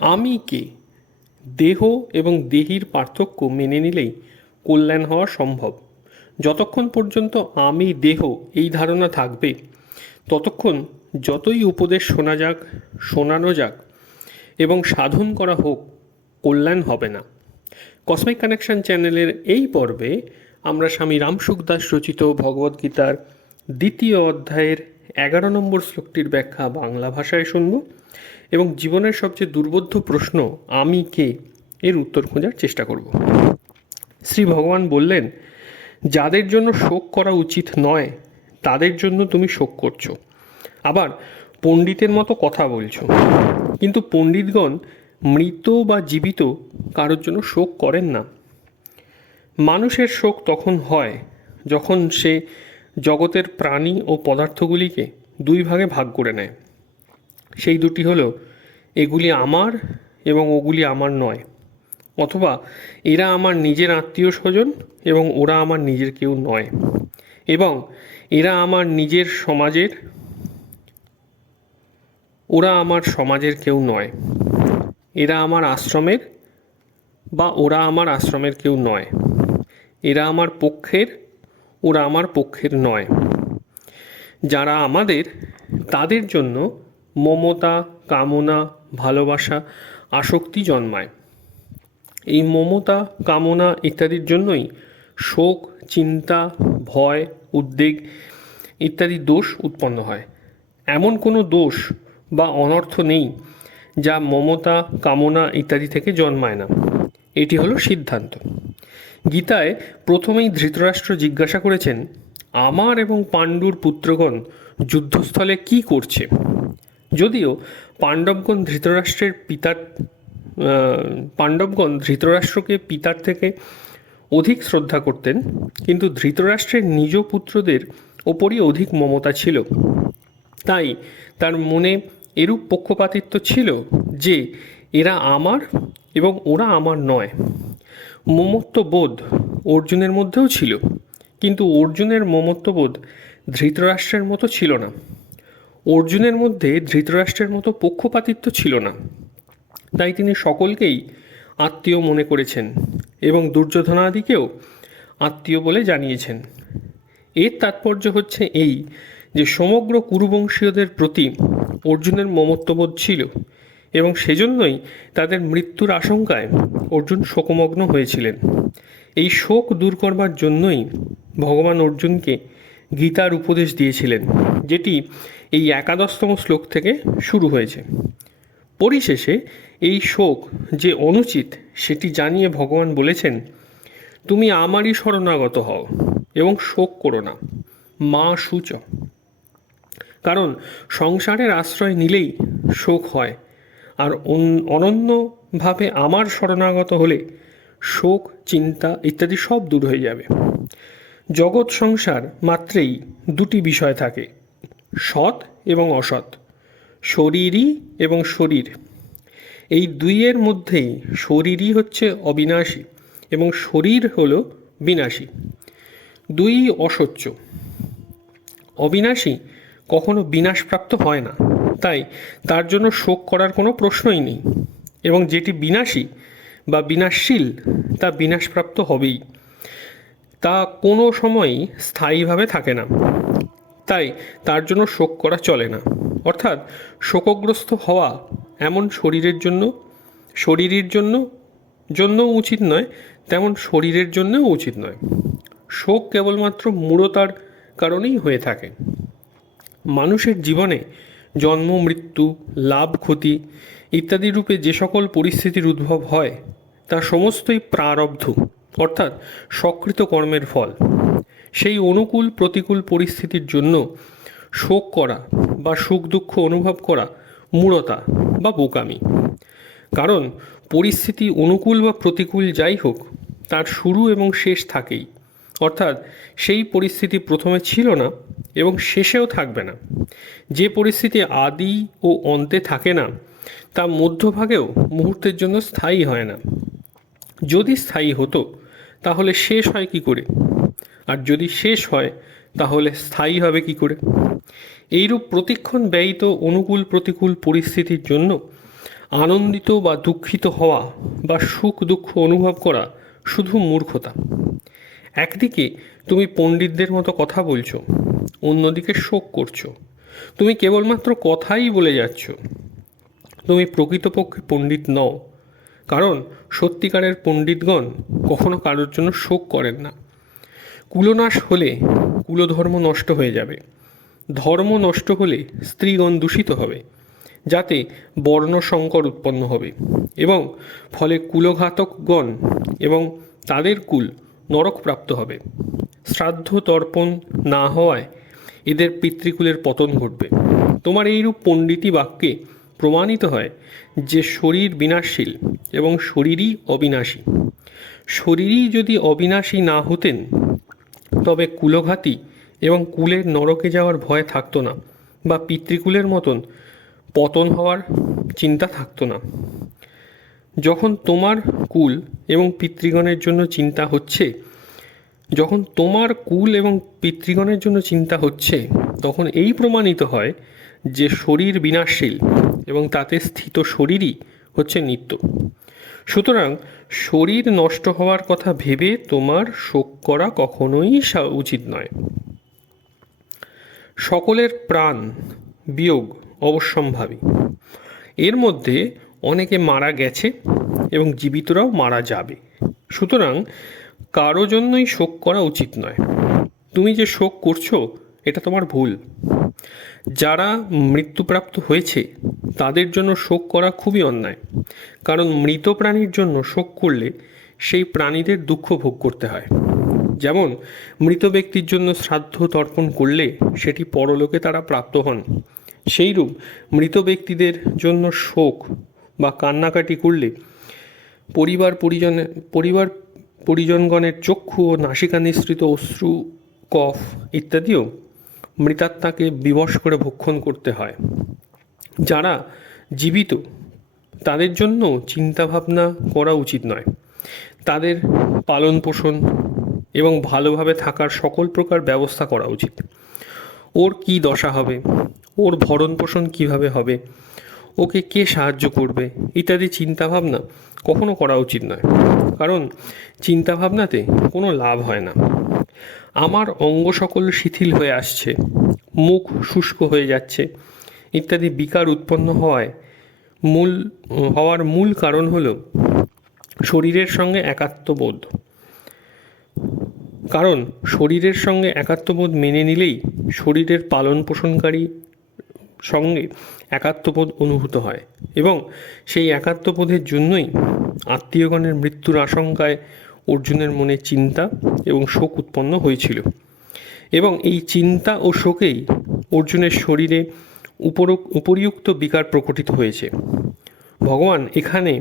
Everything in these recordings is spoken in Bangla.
আমি কে? দেহ এবং দেহির পার্থক্য মেনে নিলেই কল্যাণ হওয়া সম্ভব। যতক্ষণ পর্যন্ত আমি দেহ এই ধারণা থাকবে, ততক্ষণ যতই উপদেশ শোনা যাক, শোনানো যাক এবং সাধন করা হোক, কল্যাণ হবে না। কসমিক কানেকশন চ্যানেলের এই পর্বে আমরা স্বামী রামসুখদাস রচিত ভগবদ্গীতার 2য় অধ্যায়ের 11 নম্বর শ্লোকটির ব্যাখ্যা বাংলা ভাষায় শুনব এবং জীবনের সবচেয়ে দুর্বোধ্য প্রশ্ন আমি কে এর উত্তর খোঁজার চেষ্টা করব। শ্রী ভগবান বললেন, যাদের জন্য শোক করা উচিত নয় তাদের জন্য তুমি শোক করছো, আবার পণ্ডিতের মতো কথা বলছো। কিন্তু পণ্ডিতগণ মৃত বা জীবিত কারোর জন্য শোক করেন না। মানুষের শোক তখন হয় যখন সে জগতের প্রাণী ও পদার্থগুলিকে দুই ভাগে ভাগ করে নেয়। সেই দুটি হলো, এগুলি আমার এবং ওগুলি আমার নয়, অথবা এরা আমার নিজের আত্মীয় স্বজন এবং ওরা আমার নিজের কেউ নয়, এবং এরা আমার নিজের সমাজের, ওরা আমার সমাজের কেউ নয়, এরা আমার আশ্রমের বা ওরা আমার আশ্রমের কেউ নয়, এরা আমার পক্ষের, ওরা আমার পক্ষের নয়। যারা আমাদের, তাদের জন্য মমতা, কামনা, ভালোবাসা, আসক্তি জন্মায়। এই মমতা, কামনা ইত্যাদির জন্যই শোক, চিন্তা, ভয়, উদ্বেগ ইত্যাদি দোষ উৎপন্ন হয়। এমন কোনো দোষ বা অনর্থ নেই যা মমতা, কামনা ইত্যাদি থেকে জন্মায় না। এটি হলো সিদ্ধান্ত। গীতায় প্রথমেই ধৃতরাষ্ট্র জিজ্ঞাসা করেছেন, আমার এবং পাণ্ডুর পুত্রগণ যুদ্ধস্থলে কি করছে? যদিও পাণ্ডবগণ ধৃতরাষ্ট্রকে পিতার থেকে অধিক শ্রদ্ধা করতেন, কিন্তু ধৃতরাষ্ট্রের নিজ পুত্রদের ওপরই অধিক মমতা ছিল। তাই তার মনে এরূপ পক্ষপাতিত্ব ছিল যে এরা আমার এবং ওরা আমার নয়। মমত্ববোধ অর্জুনের মধ্যেও ছিল, কিন্তু অর্জুনের মমত্ববোধ ধৃতরাষ্ট্রের মতো ছিল না। অর্জুনের মধ্যে ধৃতরাষ্ট্রের মতো পক্ষপাতিত্ব ছিল না। তাই তিনি সকলকেই আত্মীয় মনে করেছেন এবং দুর্যোধনাদিকেও আত্মীয় বলে জানিয়েছেন। এর তাৎপর্য হচ্ছে এই যে সমগ্র কুরুবংশীয়দের প্রতি অর্জুনের মমত্ববোধ ছিল এবং সেজন্যই তাদের মৃত্যুর আশঙ্কায় অর্জুন শোকমগ্ন হয়েছিলেন। এই শোক দূর করবার জন্যই ভগবান অর্জুনকে গীতার উপদেশ দিয়েছিলেন, যেটি এই 11তম শ্লোক থেকে শুরু হয়েছে। পরিশেষে এই শোক যে অনুচিত সেটি জানিয়ে ভগবান বলেছেন, তুমি আমারই শরণাগত হও এবং শোক করো না, মা শুচ। কারণ সংসারের আশ্রয় নিলেই শোক হয়, আর অনন্যভাবে আমার শরণাগত হলে শোক, চিন্তা ইত্যাদি সব দূর হয়ে যাবে। জগৎ সংসার মাত্রেই দুটি বিষয় থাকে, সৎ এবং অসৎ, শরীরী এবং শরীর। এই দুইয়ের মধ্যেই শরীরই হচ্ছে অবিনাশী এবং শরীর হলো বিনাশী। দুই অসচ্য। অবিনাশী কখনো বিনাশপ্রাপ্ত হয় না, তাই তার জন্য শোক করার কোনো প্রশ্নই নেই, এবং যেটি বিনাশী বা বিনাশশীল তা বিনাশপ্রাপ্ত হবেই। তা কোনো সময়ই স্থায়ীভাবে থাকে না, তাই তার জন্য শোক করা চলে না। অর্থাৎ শোকগ্রস্ত হওয়া এমন শরীরের জন্য উচিত নয়, তেমন শরীরের জন্যও উচিত নয়। শোক কেবলমাত্র মূঢ়তার কারণেই হয়ে থাকে। মানুষের জীবনে জন্ম, মৃত্যু, লাভ, ক্ষতি ইত্যাদি রূপে যে সকল পরিস্থিতির উদ্ভব হয় তা সমস্তই প্রারব্ধ, অর্থাৎ সকৃত কর্মের ফল। সেই অনুকূল প্রতিকূল পরিস্থিতির জন্য শোক করা বা সুখ দুঃখ অনুভব করা মূঢ়তা বা বোকামি। কারণ পরিস্থিতি অনুকূল বা প্রতিকূল যাই হোক, তার শুরু এবং শেষ থাকেই। অর্থাৎ সেই পরিস্থিতি প্রথমে ছিল না এবং শেষেও থাকবে না। যে পরিস্থিতি আদি ও অন্তে থাকে না, তা মধ্যভাগেও মুহূর্তের জন্য স্থায়ী হয় না। যদি স্থায়ী হতো তাহলে শেষ হয় কি করে? আর যদি শেষ হয় তাহলে স্থায়ী হবে কি করে? এইরূপ প্রতিক্ষণ ব্যয়িত অনুকূল প্রতিকূল পরিস্থিতির জন্য আনন্দিত বা দুঃখিত হওয়া বা সুখ দুঃখ অনুভব করা শুধু মূর্খতা। একদিকে তুমি পণ্ডিতদের মতো কথা বলছো, অন্যদিকে শোক করছো। তুমি কেবলমাত্র কথাই বলে যাচ্ছ, তুমি প্রকৃতপক্ষে পণ্ডিত নও। কারণ সত্যিকারের পণ্ডিতগণ কখনো কারোর জন্য শোক করেন না। কুলনাশ হলে কুলধর্ম নষ্ট হয়ে যাবে, ধর্ম নষ্ট হলে স্ত্রীগণ দূষিত হবে, যাতে বর্ণ সংকর উৎপন্ন হবে এবং ফলে কুলঘাতকগণ এবং তাদের কুল নরকপ্রাপ্ত হবে। শ্রাদ্ধ তর্পণ না হওয়ায় এদের পিতৃকুলের পতন ঘটবে। তোমার এইরূপ পণ্ডিতি বাক্যে প্রমাণিত হয় যে শরীর বিনাশশীল এবং শরীরই অবিনাশী। শরীরই যদি অবিনাশী না হতেন তবে কুলঘাতী এবং কুলের নরকে যাওয়ার ভয় থাকতো না, বা পিতৃকুলের মতন পতন হওয়ার চিন্তা থাকতো না। যখন তোমার কুল এবং পিতৃগণের জন্য চিন্তা হচ্ছে, যখন তোমার কুল এবং পিতৃগণের জন্য চিন্তা হচ্ছে, তখন এই প্রমাণিত হয় যে শরীর বিনাশশীল এবং তাতে স্থিত শরীরই হচ্ছে নিত্য। সুতরাং শরীর নষ্ট হওয়ার কথা ভেবে তোমার শোক করা কখনোই উচিত নয়। সকলের প্রাণ বিয়োগ অবশ্যম্ভাবী। এর মধ্যে অনেকে মারা গেছে এবং জীবিতরাও মারা যাবে। সুতরাং কারো জন্যই শোক করা উচিত নয়। তুমি যে শোক করছো এটা তোমার ভুল। যারা মৃত্যুপ্রাপ্ত হয়েছে তাদের জন্য শোক করা খুবই অন্যায়। কারণ মৃত প্রাণীর জন্য শোক করলে সেই প্রাণীদের দুঃখ ভোগ করতে হয়। যেমন মৃত ব্যক্তির জন্য শ্রাদ্ধ তর্পণ করলে সেটি পরলোকে তারা প্রাপ্ত হন, সেইরূপ মৃত ব্যক্তিদের জন্য শোক বা কান্নাকাটি করলে পরিবার পরিজনগণের চক্ষু ও নাসিকা নিঃসৃত অশ্রু, কফ ইত্যাদিও মৃতাত্মাকে বিবশ করে ভক্ষণ করতে হয়। যারা জীবিত তাদের জন্য চিন্তাভাবনা করা উচিত নয়। তাদের পালন পোষণ এবং ভালোভাবে থাকার সকল প্রকার ব্যবস্থা করা উচিত। ওর কি দশা হবে, ওর ভরণ পোষণ কীভাবে হবে, ওকে কে সাহায্য করবে ইত্যাদি চিন্তাভাবনা কখনো করা উচিত নয়। কারণ চিন্তাভাবনাতে কোনো লাভ হয় না। আমার অঙ্গ সকল শিথিল হয়ে আসছে, মুখ শুষ্ক হয়ে যাচ্ছে ইত্যাদি বিকার উৎপন্ন হওয়ার মূল কারণ হল শরীরের সঙ্গে একাত্মবোধ। কারণ শরীরের সঙ্গে একাত্মবোধ মেনে নিলেই শরীরের পালন পোষণকারী সঙ্গে একাত্মবোধ অনুভূত হয় এবং সেই একাত্মবোধের জন্যই আত্মীয়গণের মৃত্যুর আশঙ্কায় অর্জুনের মনে চিন্তা এবং শোক উৎপন্ন হয়েছিল, এবং এই চিন্তা ও শোকেই অর্জুনের শরীরে উপরিউক্ত বিকার প্রকটিত হয়েছে। ভগবান এখানে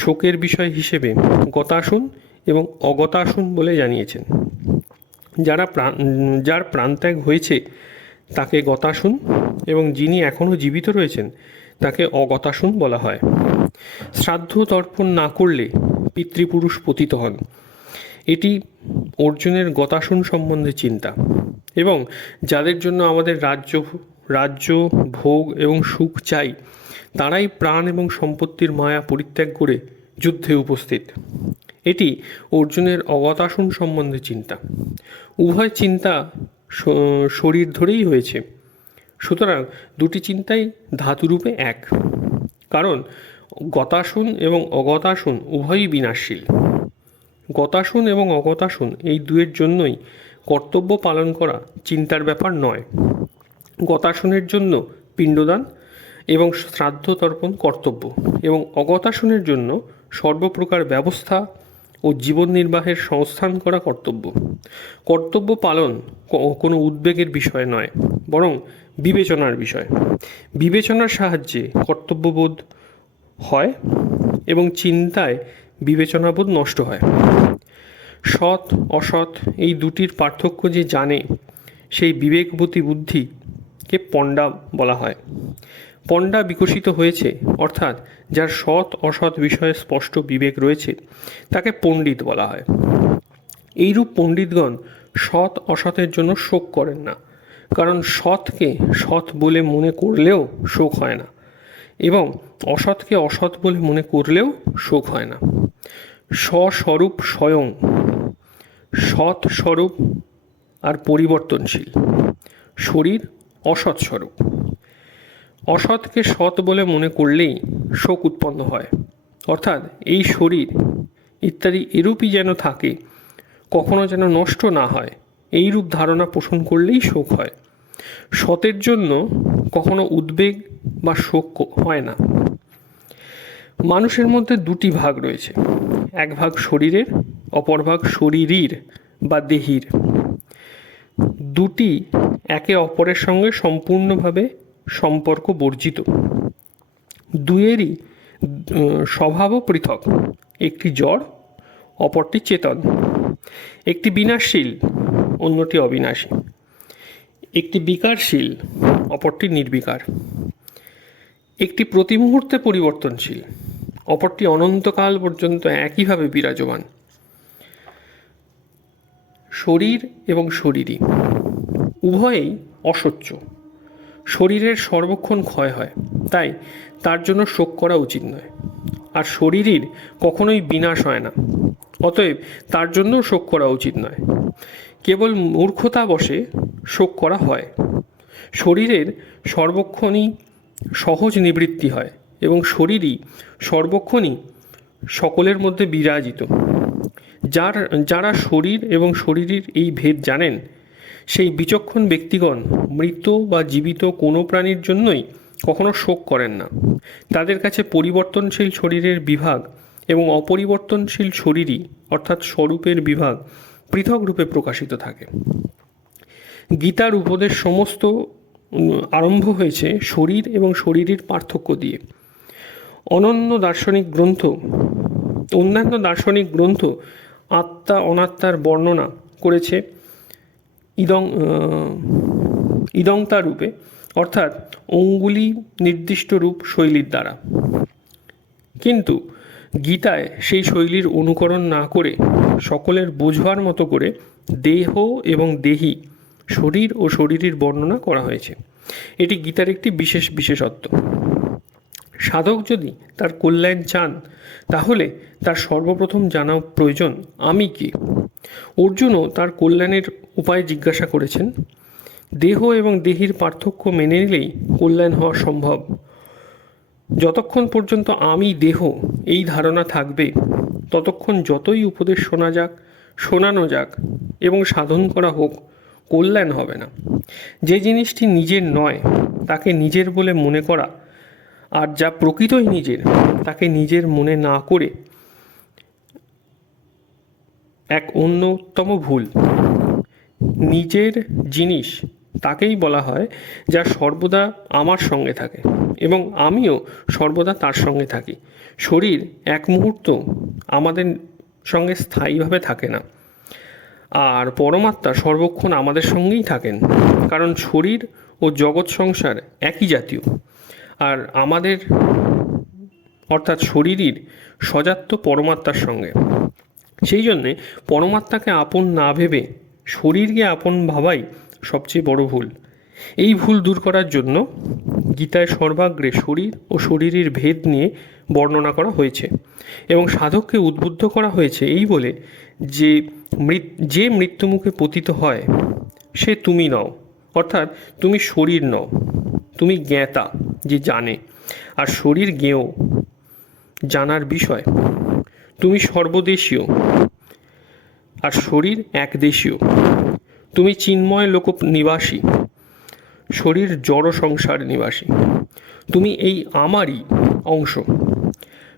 শোকের বিষয় হিসেবে গতাসুন এবং অগতাসুন বলে জানিয়েছেন। যার প্রাণত্যাগ হয়েছে তাকে গতাসুন এবং যিনি এখনও জীবিত রয়েছেন তাকে অগতাসুন বলা হয়। শ্রাদ্ধ তর্পণ না করলে পিতৃপুরুষ পতিত হন, এটি অর্জুনের গতাসুন সম্বন্ধে চিন্তা। এবং যাদের জন্য আমাদের রাজ্য ভোগ এবং সুখ চাই তারাই প্রাণ এবং সম্পত্তির মায়া পরিত্যাগ করে যুদ্ধে উপস্থিত। এটি অর্জুনের অগতাসুন সম্বন্ধে চিন্তা। উভয় চিন্তা শরীর ধরেই হয়েছে। সুতরাং দুটি চিন্তাই ধাতুরূপে এক। কারণ গতাসুন এবং অগতাসুন উভয়ই বিনাশশীল। গতাসুন এবং অগতাসুন এই দুয়ের জন্যই কর্তব্য পালন করা চিন্তার ব্যাপার নয়। গতাসুনের জন্য পিণ্ডদান এবং শ্রাদ্ধ তর্পণ কর্তব্য, এবং অগতাসুনের জন্য সর্বপ্রকার ব্যবস্থা ও জীবন নির্বাহের সংস্থান করা কর্তব্য। কর্তব্য পালন কোনো উদ্বেগের বিষয় নয়, বরং বিবেচনার বিষয়। বিবেচনার সাহায্যে কর্তব্যবোধ হয় এবং চিন্তায় বিবেচনাবোধ নষ্ট হয়। সৎ অসৎ এই দুটির পার্থক্য যে জানে সেই বিবেকবতী বুদ্ধিকে পণ্ডা বলা হয়। পণ্ডা বিকশিত হয়েছে, অর্থাৎ যার সৎ অসৎ বিষয়ে স্পষ্ট বিবেক রয়েছে তাকে পণ্ডিত বলা হয়। এইরূপ পণ্ডিতগণ সৎ অসতের জন্য শোক করেন না, কারণ সৎকে সৎ বলে মনে করলেও শোক হয় না, এবং অসৎকে অসৎ বলে মনে করলেও শোক হয় না। স্বস্বরূপ স্বয়ং, সৎ স্বরূপ আর পরিবর্তনশীল। শরীর অসৎ স্বরূপ। অসৎকে সৎ বলে মনে করলেই শোক উৎপন্ন হয়, অর্থাৎ এই শরীর ইত্যাদি এরূপই যেন থাকে, কখনো যেন নষ্ট না হয়, এইরূপ ধারণা পোষণ করলেই শোক হয়। সতের জন্য কখনো উদ্বেগ বা শোক হয় না। মানুষের মধ্যে দুটি ভাগ রয়েছে, এক ভাগ শরীরের, অপর ভাগ শরীরীর বা দেহির। দুটি একে অপরের সঙ্গে সম্পূর্ণভাবে সম্পর্ক বর্জিত। দুয়েরই স্বভাবও পৃথক, একটি জড়, অপরটি চেতন। একটি বিনাশশীল, অন্যটি অবিনাশী। একটি বিকারশীল, অপরটি নির্বিকার। একটি প্রতি মুহূর্তে পরিবর্তনশীল, অপরটি অনন্তকাল পর্যন্ত একইভাবে বিরাজমান। শরীর এবং শরীরী উভয়েই অসচ্য। শরীরের সর্বক্ষণ ক্ষয় হয়, তাই তার জন্য শোক করা উচিত নয়। আর শরীরের কখনোই বিনাশ হয় না, অতএব তার জন্যও শোক করা উচিত নয়। কেবল মূর্খতাবশে শোক করা হয়। শরীরের সর্বক্ষণই সহজ নিবৃত্তি হয় এবং শরীরই সর্বক্ষণই সকলের মধ্যে বিরাজিত। যারা শরীর এবং শরীরের এই ভেদ জানেন, সেই বিচক্ষণ ব্যক্তিগণ মৃত বা জীবিত কোনো প্রাণীর জন্যই কখনো শোক করেন না। তাদের কাছে পরিবর্তনশীল শরীরের বিভাগ এবং অপরিবর্তনশীল শরীরই অর্থাৎ স্বরূপের বিভাগ পৃথক রূপে প্রকাশিত থাকে। গীতার উপদেশ সমস্ত আরম্ভ হয়েছে শরীর এবং শরীরের পার্থক্য দিয়ে। অন্যান্য দার্শনিক গ্রন্থ আত্মা অনাত্মার বর্ণনা করেছে ইদংতা রূপে, অর্থাৎ অঙ্গুলি নির্দিষ্ট রূপ শৈলীর দ্বারা। কিন্তু গীতায় সেই শৈলীর অনুকরণ না করে সকলের বোঝবার মতো করে দেহ এবং দেহি, শরীর ও শরীরের বর্ণনা করা হয়েছে। এটি গীতার একটি বিশেষত্ব। সাধক যদি তার কল্যাণ চান, তাহলে তার সর্বপ্রথম জানা প্রয়োজন আমি কে। অর্জুনও তার কল্যাণের উপায় জিজ্ঞাসা করেছেন। দেহ এবং দেহির পার্থক্য মেনে নিলেই কল্যাণ হওয়া সম্ভব। যতক্ষণ পর্যন্ত আমি দেহ এই ধারণা থাকবে, ততক্ষণ যতই উপদেশ শোনানো যাক এবং সাধন করা হোক, কল্যাণ হবে না। যে জিনিসটি নিজের নয় তাকে নিজের বলে মনে করা, আর যা প্রকৃতই নিজের তাকে নিজের মনে না করে এক অন্যতম ভুল। নিজের জিনিস তাকেই বলা হয় যা সর্বদা আমার সঙ্গে থাকে এবং আমিও সর্বদা তার সঙ্গে থাকি। শরীর এক মুহূর্ত আমাদের সঙ্গে স্থায়ীভাবে থাকে না, আর পরমাত্মা সর্বক্ষণ আমাদের সঙ্গেই থাকেন, কারণ শরীর ও জগৎ সংসার একই জাতীয়। আর আমাদের অর্থাৎ শরীরের সজাত্য পরমাত্মার সঙ্গে। সেই জন্যে পরমাত্মাকে আপন না ভেবে শরীরকে আপন ভাবাই সবচেয়ে বড় ভুল। এই ভুল দূর করার জন্য গীতায় সর্বাগ্রে শরীর ও শরীরের ভেদ নিয়ে বর্ণনা করা হয়েছে এবং সাধককে উদ্বুদ্ধ করা হয়েছে এই বলে যে মৃত্যুমুখে পতিত হয় সে তুমি নও, অর্থাৎ তুমি শরীর নও। তুমি জ্ঞাতা, যে জানে, আর শরীর জ্ঞেয়, জানার বিষয়। তুমি সর্বদেশীয় আর শরীর একদেশীয়। তুমি চিন্ময় লোক নিবাসী, শরীর জড় সংসার নিবাসী। তুমি এই আমারই অংশ,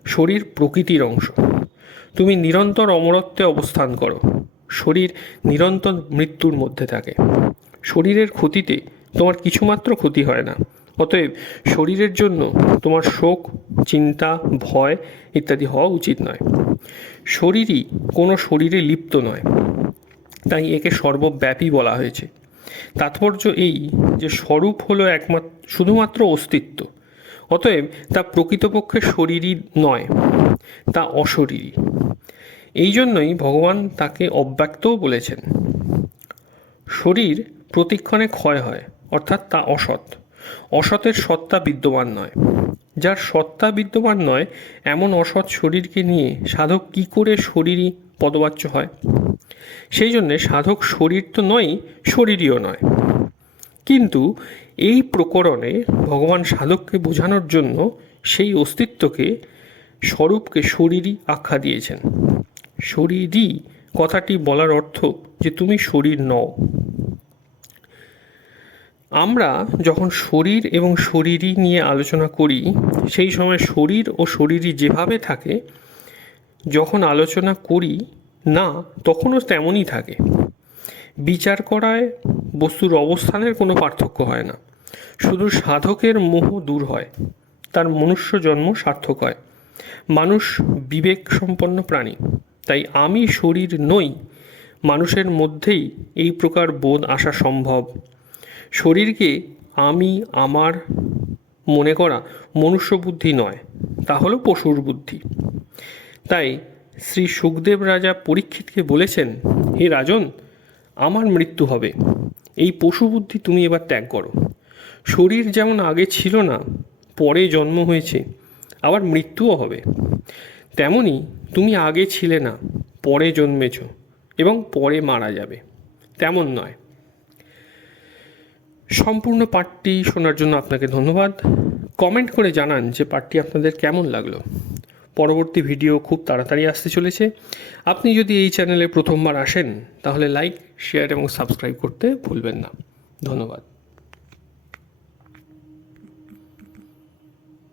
শরীর প্রকৃতির অংশ। তুমি নিরন্তর অমরত্বে অবস্থান করো, শরীর নিরন্তর মৃত্যুর মধ্যে থাকে। শরীরের ক্ষতিতে তোমার কিছুমাত্র ক্ষতি হয় না, অতএব শরীরের জন্য তোমার শোক, চিন্তা, ভয় ইত্যাদি হওয়া উচিত নয়। শরীরই কোনো শরীরে লিপ্ত নয়, তাই একে সর্বব্যাপী বলা হয়েছে। তাৎপর্য এই যে স্বরূপ হলো শুধুমাত্র অস্তিত্ব, অতএব তা প্রকৃতপক্ষে শরীরই নয়, তা অশরীরী। এই জন্যই ভগবান তাকে অব্যক্তও বলেছেন। শরীর প্রতিক্ষণে ক্ষয় হয়, অর্থাৎ তা অসৎ। অসতের সত্তা বিদ্যমান নয়। যার সত্তা বিদ্যমান নয় এমন অসৎ শরীরকে নিয়ে সাধক কি করে শরীরই পদবাচ্য হয়? সেই জন্যে সাধক শরীর তো নয়, শরীরীও নয়। কিন্তু এই প্রকরণে ভগবান সাধককে বোঝানোর জন্য সেই অস্তিত্বকে, স্বরূপকে শরীরই আখ্যা দিয়েছেন। শরীরই কথাটি বলার অর্থ যে তুমি শরীর নও। আমরা যখন শরীর এবং শরীরই নিয়ে আলোচনা করি, সেই সময় শরীর ও শরীরই যেভাবে থাকে, যখন আলোচনা করি না তখনও তেমনই থাকে। বিচার করায় বস্তুর অবস্থানের কোনো পার্থক্য হয় না, শুধু সাধকের মোহ দূর হয়, তার মনুষ্য জন্ম সার্থক হয়। মানুষ বিবেক সম্পন্ন প্রাণী, তাই আমি শরীর নই মানুষের মধ্যেই এই প্রকার বোধ আসা সম্ভব। শরীরকে আমি আমার মনে করা মনুষ্য বুদ্ধি নয়, তা হলো পশুর বুদ্ধি। তাই শ্রী সুখদেব রাজা পরীক্ষিতকে বলেছেন, হে রাজন, আমার মৃত্যু হবে, এই পশু বুদ্ধি তুমি এবার ত্যাগ করো। শরীর যেমন আগে ছিল না, পরে জন্ম হয়েছে, আবার মৃত্যুও হবে, তেমনি তুমি আগে ছিলে না, পরে জন্মেছ এবং পরে মারা যাবে, তেমন নয়। সম্পূর্ণ পাঠটি শোনার জন্য আপনাকে ধন্যবাদ। কমেন্ট করে জানান যে পাঠটি আপনাদের কেমন লাগলো। পরবর্তী ভিডিও খুব তাড়াতাড়ি আসতে চলেছে। আপনি যদি এই চ্যানেলে প্রথমবার আসেন তাহলে লাইক, শেয়ার এবং সাবস্ক্রাইব করতে ভুলবেন না। ধন্যবাদ।